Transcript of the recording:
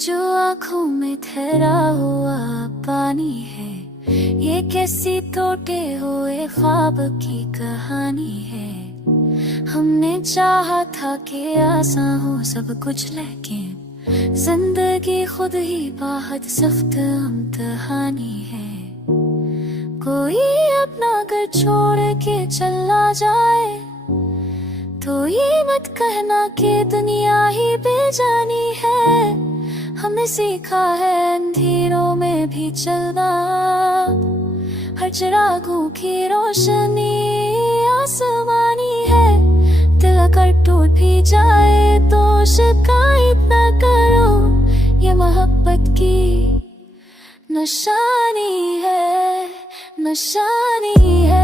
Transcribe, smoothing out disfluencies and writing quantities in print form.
जो आँखों में ठहरा हुआ पानी है, ये कैसी टूटे हुए ख्वाब की कहानी है। हमने चाहा था कि आसान हो सब कुछ, लेकिन जिंदगी खुद ही बहुत सख्त इम्तिहानी है। कोई अपना घर छोड़ के चला जाए तो ये मत कहना कि दुनिया ही बेजानी है। हमने सीखा है अंधेरों में भी चलना, हर चिरागों की रोशनी आसमानी है। दिल अगर टूट भी जाए तो शिकायत न करो, ये मोहब्बत की निशानी है, निशानी है।